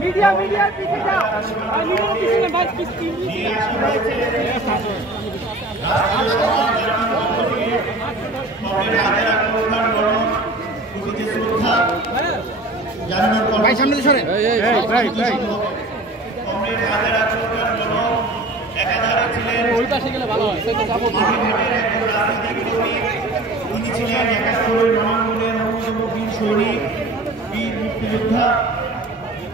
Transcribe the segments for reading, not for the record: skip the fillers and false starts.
Media মিডিয়ার পিছে যা আর মিডিয়ার পিছনে বাইক পিছে ভাই সামনে সরে ওই পাশে গেলে ভালো হয় উনি ছিলেন ৭১ রণাঙ্গনের অন্যতম বীর সৈনিক বীর মুক্তিযোদ্ধা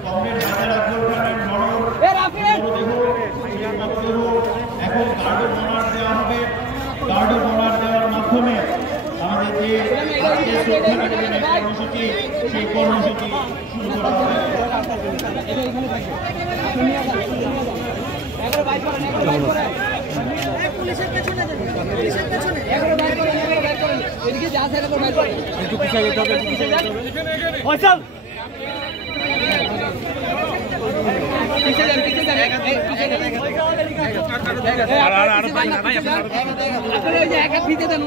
কমরেড হাজার আব্দুল খানের এখন গার্ড অফ অনার দেওয়া হবে। গার্ড অফ অনার দেওয়ার মাধ্যমে আমাদের যে শ্রদ্ধা নিবেদনের কর্মসূচি সেই কর্মসূচি শুরু করা হবে। পুলিশের পেছনে পুলিশের পেছনে এদিকে যা সাইডে করে বাইর করে একটু পিছে যেতে হবে পিছে যান ওইসব পিছে যান পিছে যান আর ভাই আপনারা এই যে একা পিছে যান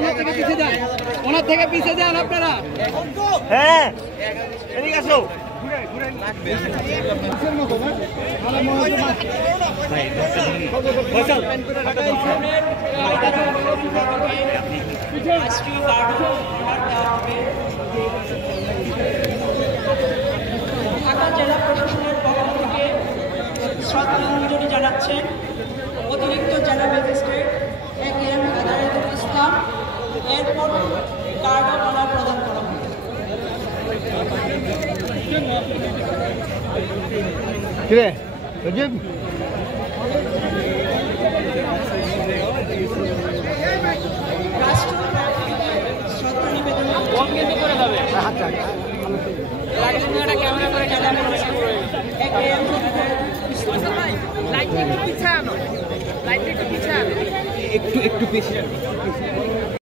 ওনার থেকে পিছে যান আপনারা হ্যাঁ এদিকে আসো ঢাকা জেলা প্রশাসনের পক্ষ থেকে শ্রদ্ধাঞ্জলি জানাচ্ছেন অতিরিক্ত জেলা ম্যাজিস্ট্রেট AKM হেদায়েতুল ইসলাম। এরপর গার্ড অফ অনার প্রদান করা হবে। শ্রদ্ধা নিবেদন একটু পিছিয়ে